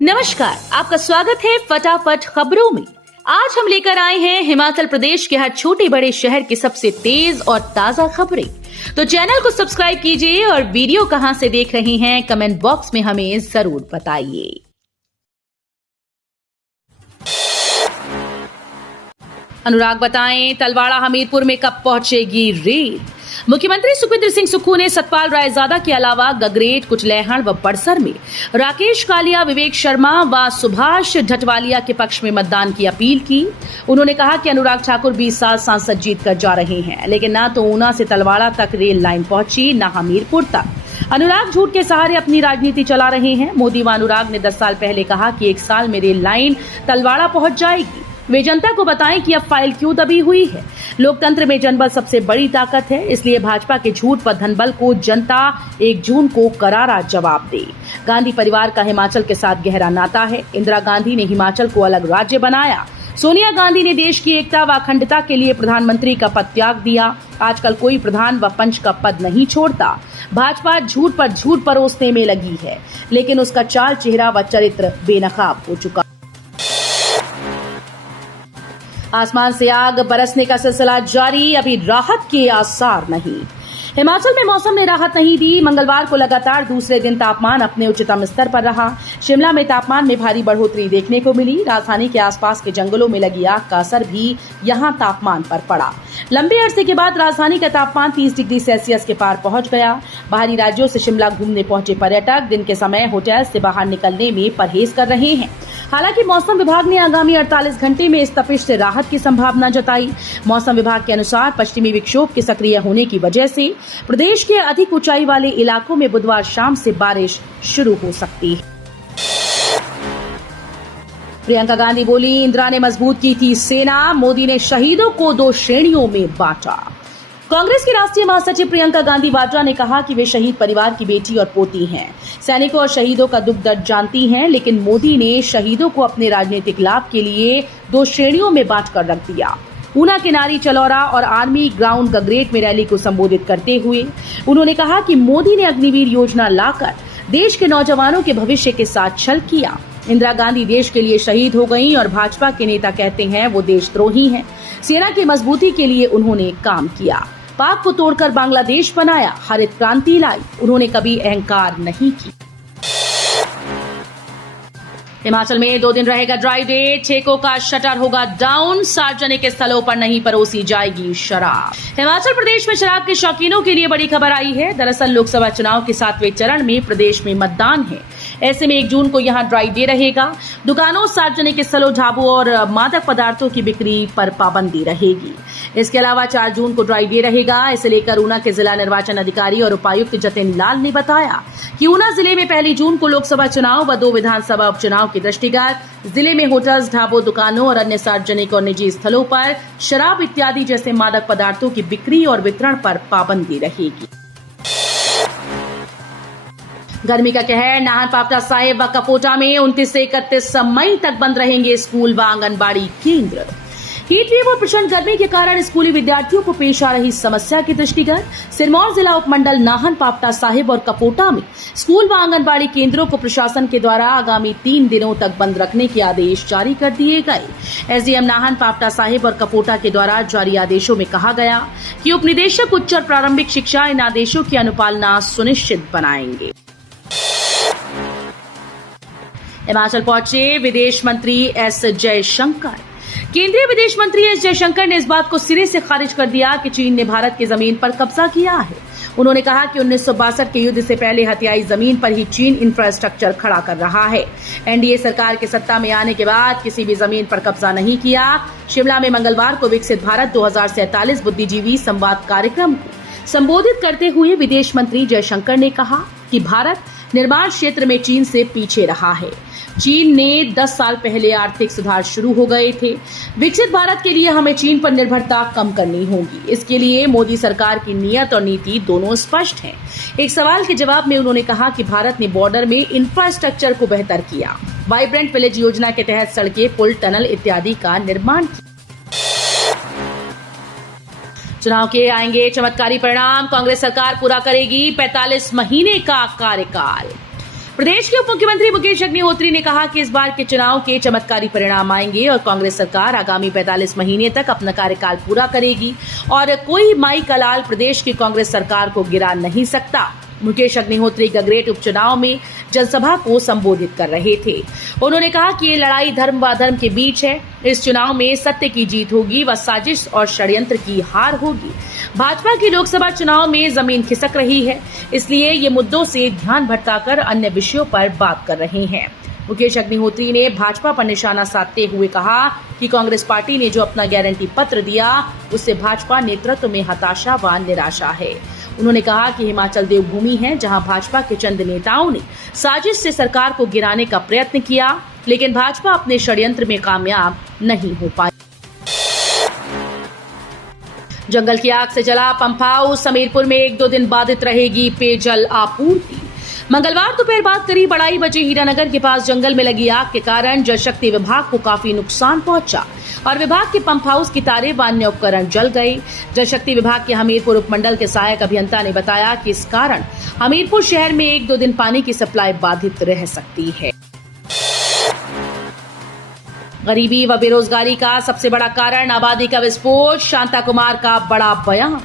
नमस्कार, आपका स्वागत है फटाफट खबरों में। आज हम लेकर आए हैं हिमाचल प्रदेश के हर छोटे बड़े शहर की सबसे तेज और ताजा खबरें। तो चैनल को सब्सक्राइब कीजिए और वीडियो कहां से देख रहे हैं कमेंट बॉक्स में हमें जरूर बताइए। अनुराग बताएं, तलवाड़ा हमीरपुर में कब पहुंचेगी रेल। मुख्यमंत्री सुखविंदर सिंह सुक्खू ने सतपाल रायजादा के अलावा गगरेट, कुचलैहड़ व बड़सर में राकेश कालिया, विवेक शर्मा व सुभाष ढटवालिया के पक्ष में मतदान की अपील की। उन्होंने कहा कि अनुराग ठाकुर 20 साल सांसद जीत कर जा रहे हैं, लेकिन न तो ऊना से तलवाड़ा तक रेल लाइन पहुंची, न हमीरपुर तक। अनुराग झूठ के सहारे अपनी राजनीति चला रहे हैं। मोदी व अनुराग ने 10 साल पहले कहा कि 1 साल में रेल लाइन तलवाड़ा पहुंच जाएगी। वे जनता को बताएं कि अब फाइल क्यों दबी हुई है। लोकतंत्र में जनबल सबसे बड़ी ताकत है, इसलिए भाजपा के झूठ व धनबल को जनता 1 जून को करारा जवाब दे। गांधी परिवार का हिमाचल के साथ गहरा नाता है। इंदिरा गांधी ने हिमाचल को अलग राज्य बनाया। सोनिया गांधी ने देश की एकता व अखंडता के लिए प्रधानमंत्री का पद त्याग दिया। आजकल कोई प्रधान व पंच का पद नहीं छोड़ता। भाजपा झूठ पर झूठ परोसने में लगी है, लेकिन उसका चाल चेहरा व चरित्र बेनकाब हो चुका। आसमान से आग बरसने का सिलसिला जारी, अभी राहत के आसार नहीं। हिमाचल में मौसम ने राहत नहीं दी। मंगलवार को लगातार दूसरे दिन तापमान अपने उच्चतम स्तर पर रहा। शिमला में तापमान में भारी बढ़ोतरी देखने को मिली। राजधानी के आसपास के जंगलों में लगी आग का असर भी यहां तापमान पर पड़ा। लंबे अरसे के बाद राजधानी का तापमान 30 डिग्री सेल्सियस के पार पहुंच गया। बाहरी राज्यों से शिमला घूमने पहुंचे पर्यटक दिन के समय होटल से बाहर निकलने में परहेज कर रहे हैं। हालांकि मौसम विभाग ने आगामी 48 घंटे में इस तपिश से राहत की संभावना जताई। मौसम विभाग के अनुसार पश्चिमी विक्षोभ के सक्रिय होने की वजह से प्रदेश के अधिक ऊंचाई वाले इलाकों में बुधवार शाम से बारिश शुरू हो सकती है। प्रियंका गांधी बोली, इंदिरा ने मजबूत की थी सेना, मोदी ने शहीदों को 2 श्रेणियों में बांटा। कांग्रेस की राष्ट्रीय महासचिव प्रियंका गांधी वाड्रा ने कहा कि वे शहीद परिवार की बेटी और पोती हैं। सैनिकों और शहीदों का दुख दर्द जानती हैं, लेकिन मोदी ने शहीदों को अपने राजनीतिक लाभ के लिए 2 श्रेणियों में बांटकर रख दिया। ऊना के नारी चलौरा और आर्मी ग्राउंड गगरेट में रैली को संबोधित करते हुए उन्होंने कहा कि मोदी ने अग्निवीर योजना लाकर देश के नौजवानों के भविष्य के साथ छल किया। इंदिरा गांधी देश के लिए शहीद हो गईं और भाजपा के नेता कहते हैं वो देशद्रोही हैं। सेना की मजबूती के लिए उन्होंने काम किया। पाक को तोड़कर बांग्लादेश बनाया, हरित क्रांति लाई। उन्होंने कभी अहंकार नहीं की। हिमाचल में 2 दिन रहेगा ड्राई डे। ठेकों का शटर होगा डाउन। सार्वजनिक स्थलों पर नहीं परोसी जाएगी शराब। हिमाचल प्रदेश में शराब के शौकीनों के लिए बड़ी खबर आई है। दरअसल लोकसभा चुनाव के 7वें चरण में प्रदेश में मतदान है। ऐसे में 1 जून को यहां ड्राई डे रहेगा। दुकानों, सार्वजनिक स्थलों, ढाबों और मादक पदार्थों की बिक्री पर पाबंदी रहेगी। इसके अलावा 4 जून को ड्राई डे रहेगा। इसे लेकर ऊना के जिला निर्वाचन अधिकारी और उपायुक्त जतिन लाल ने बताया कि ऊना जिले में 1 जून को लोकसभा चुनाव व 2 विधानसभा उपचुनाव के दृष्टिगत जिले में होटल्स, ढाबों, दुकानों और अन्य सार्वजनिक और निजी स्थलों पर शराब इत्यादि जैसे मादक पदार्थों की बिक्री और वितरण पर पाबंदी रहेगी। गर्मी का कहर, नाहन, पावटा साहिब व कपोटा में 29 से 31 मई तक बंद रहेंगे स्कूल व आंगनबाड़ी केंद्र। हीटवेव और प्रचंड गर्मी के कारण स्कूली विद्यार्थियों को पेश आ रही समस्या के दृष्टिगत सिरमौर जिला उपमंडल नाहन, पावटा साहिब और कपोटा में स्कूल व आंगनबाड़ी केंद्रों को प्रशासन के द्वारा आगामी 3 दिनों तक बंद रखने के आदेश जारी कर दिए गए। एसडीएम नाहन, पावटा साहिब और कपोटा के द्वारा जारी आदेशों में कहा गया कि उपनिदेशक उच्च और प्रारंभिक शिक्षा इन आदेशों की अनुपालना सुनिश्चित बनाएंगे। हिमाचल पहुंचे विदेश मंत्री एस जयशंकर। केंद्रीय विदेश मंत्री एस जयशंकर ने इस बात को सिरे से खारिज कर दिया कि चीन ने भारत की जमीन पर कब्जा किया है। उन्होंने कहा कि 1962 के युद्ध से पहले हथियाई जमीन पर ही चीन इंफ्रास्ट्रक्चर खड़ा कर रहा है। एनडीए सरकार के सत्ता में आने के बाद किसी भी जमीन पर कब्जा नहीं किया। शिमला में मंगलवार को विकसित भारत 2047 बुद्धिजीवी संवाद कार्यक्रम को संबोधित करते हुए विदेश मंत्री जयशंकर ने कहा कि भारत निर्माण क्षेत्र में चीन से पीछे रहा है। चीन ने 10 साल पहले आर्थिक सुधार शुरू हो गए थे। विकसित भारत के लिए हमें चीन पर निर्भरता कम करनी होगी। इसके लिए मोदी सरकार की नीयत और नीति दोनों स्पष्ट हैं। एक सवाल के जवाब में उन्होंने कहा कि भारत ने बॉर्डर में इंफ्रास्ट्रक्चर को बेहतर किया। वाइब्रेंट विलेज योजना के तहत सड़कें, पुल, टनल इत्यादि का निर्माण किया। चुनाव के आएंगे चमत्कारी परिणाम। कांग्रेस सरकार पूरा करेगी 45 महीने का कार्यकाल। प्रदेश के उप मुख्यमंत्री मुकेश अग्निहोत्री ने कहा कि इस बार के चुनाव के चमत्कारी परिणाम आएंगे और कांग्रेस सरकार आगामी 45 महीने तक अपना कार्यकाल पूरा करेगी और कोई माई का लाल प्रदेश की कांग्रेस सरकार को गिरा नहीं सकता। मुकेश अग्निहोत्री गगरेट उपचुनाव में जनसभा को संबोधित कर रहे थे। उन्होंने कहा कि ये लड़ाई धर्म व अधर्म के बीच है। इस चुनाव में सत्य की जीत होगी व साजिश और षड्यंत्र की हार होगी। भाजपा की लोकसभा चुनाव में जमीन खिसक रही है, इसलिए ये मुद्दों से ध्यान भटकाकर अन्य विषयों पर बात कर रहे हैं। मुकेश अग्निहोत्री ने भाजपा पर निशाना साधते हुए कहा कि कांग्रेस पार्टी ने जो अपना गारंटी पत्र दिया उससे भाजपा नेतृत्व में हताशा व निराशा है। उन्होंने कहा कि हिमाचल देवभूमि है, जहां भाजपा के चंद नेताओं ने साजिश से सरकार को गिराने का प्रयत्न किया, लेकिन भाजपा अपने षड्यंत्र में कामयाब नहीं हो पाई। जंगल की आग से जला पंप हाउस, हमीरपुर में 1-2 दिन बाधित रहेगी पेयजल आपूर्ति। मंगलवार दोपहर बाद करीब 2:30 बजे हीरानगर के पास जंगल में लगी आग के कारण जल शक्ति विभाग को काफी नुकसान पहुंचा और विभाग के पंप हाउस की तारें व अन्य उपकरण जल गए। जल शक्ति विभाग के हमीरपुर उपमंडल के सहायक अभियंता ने बताया कि इस कारण हमीरपुर शहर में 1-2 दिन पानी की सप्लाई बाधित रह सकती है। गरीबी व बेरोजगारी का सबसे बड़ा कारण आबादी का विस्फोट, शांता कुमार का बड़ा बयान।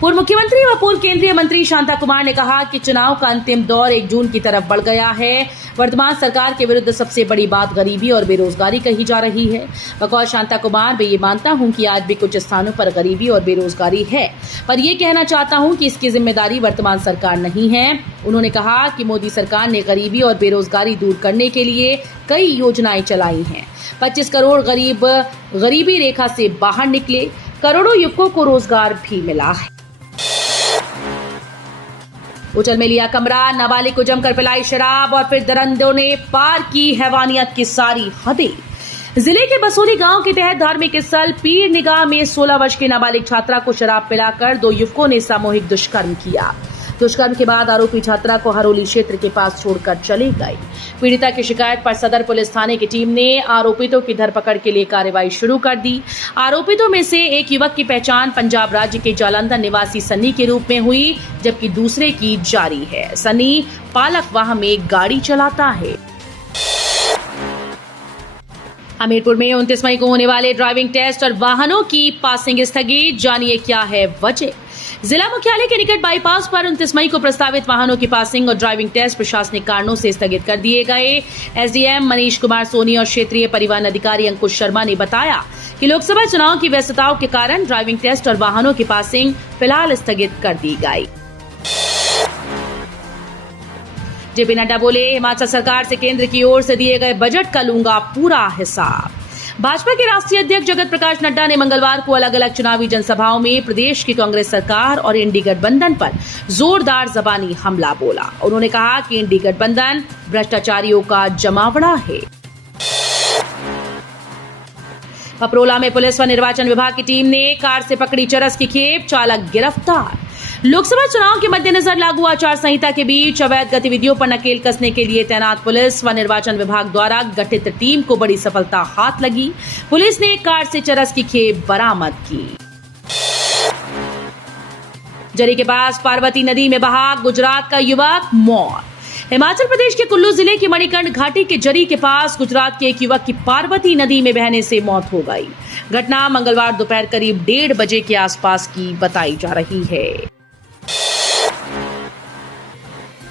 पूर्व मुख्यमंत्री व पूर्व केंद्रीय मंत्री शांता कुमार ने कहा कि चुनाव का अंतिम दौर 1 जून की तरफ बढ़ गया है। वर्तमान सरकार के विरुद्ध सबसे बड़ी बात गरीबी और बेरोजगारी कही जा रही है। बकौल शांता कुमार, मैं ये मानता हूं कि आज भी कुछ स्थानों पर गरीबी और बेरोजगारी है, पर ये कहना चाहता हूं कि इसकी जिम्मेदारी वर्तमान सरकार नहीं है। उन्होंने कहा कि मोदी सरकार ने गरीबी और बेरोजगारी दूर करने के लिए कई योजनाएं चलाई हैं। 25 करोड़ गरीब गरीबी रेखा से बाहर निकले, करोड़ों युवकों को रोजगार भी मिला है। होटल में लिया कमरा, नाबालिग को जमकर पिलाई शराब और फिर दरिंदों ने पार की हैवानियत की सारी हदें। जिले के बसोली गांव के तहत धार्मिक स्थल पीर निगाह में 16 वर्ष की नाबालिग छात्रा को शराब पिलाकर 2 युवकों ने सामूहिक दुष्कर्म किया। दुष्कर्म के बाद आरोपी छात्रा को हरोली क्षेत्र के पास छोड़कर चले गए। पीड़िता की शिकायत पर सदर पुलिस थाने की टीम ने आरोपितों की धरपकड़ के लिए कार्रवाई शुरू कर दी। आरोपितों में से एक युवक की पहचान पंजाब राज्य के जालंधर निवासी सन्नी के रूप में हुई, जबकि दूसरे की जारी है। सन्नी पालक वाहन में गाड़ी चलाता है। हमीरपुर में 29 मई को होने वाले ड्राइविंग टेस्ट और वाहनों की पासिंग स्थगित, जानिए क्या है वजह। जिला मुख्यालय के निकट बाईपास पर 29 मई को प्रस्तावित वाहनों की पासिंग और ड्राइविंग टेस्ट प्रशासनिक कारणों से स्थगित कर दिए गए। एसडीएम मनीष कुमार सोनी और क्षेत्रीय परिवहन अधिकारी अंकुश शर्मा ने बताया कि लोकसभा चुनाव की व्यस्तताओं के कारण ड्राइविंग टेस्ट और वाहनों की पासिंग फिलहाल स्थगित कर दी गई। जेपी नड्डा बोले, हिमाचल सरकार से केंद्र की ओर से दिए गए बजट का लूंगा पूरा हिसाब। भाजपा के राष्ट्रीय अध्यक्ष जगत प्रकाश नड्डा ने मंगलवार को अलग अलग चुनावी जनसभाओं में प्रदेश की कांग्रेस सरकार और इंडी गठबंधन पर जोरदार जबानी हमला बोला। उन्होंने कहा कि इंडी गठबंधन भ्रष्टाचारियों का जमावड़ा है। पपरोला में पुलिस व निर्वाचन विभाग की टीम ने कार से पकड़ी चरस की खेप, चालक गिरफ्तार। लोकसभा चुनाव के मद्देनजर लागू आचार संहिता के बीच अवैध गतिविधियों पर नकेल कसने के लिए तैनात पुलिस व निर्वाचन विभाग द्वारा गठित टीम को बड़ी सफलता हाथ लगी। पुलिस ने कार से चरस की खेप बरामद की। जरी के पास पार्वती नदी में बहा गुजरात का युवक, मौत। हिमाचल प्रदेश के कुल्लू जिले की मणिकर्ण घाटी के जरी के पास गुजरात के एक युवक की पार्वती नदी में बहने से मौत हो गई। घटना मंगलवार दोपहर करीब 1:30 बजे के आसपास की बताई जा रही है।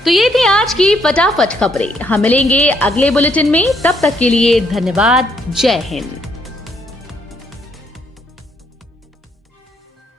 तो ये थी आज की फटाफट खबरें। हम मिलेंगे अगले बुलेटिन में, तब तक के लिए धन्यवाद। जय हिंद।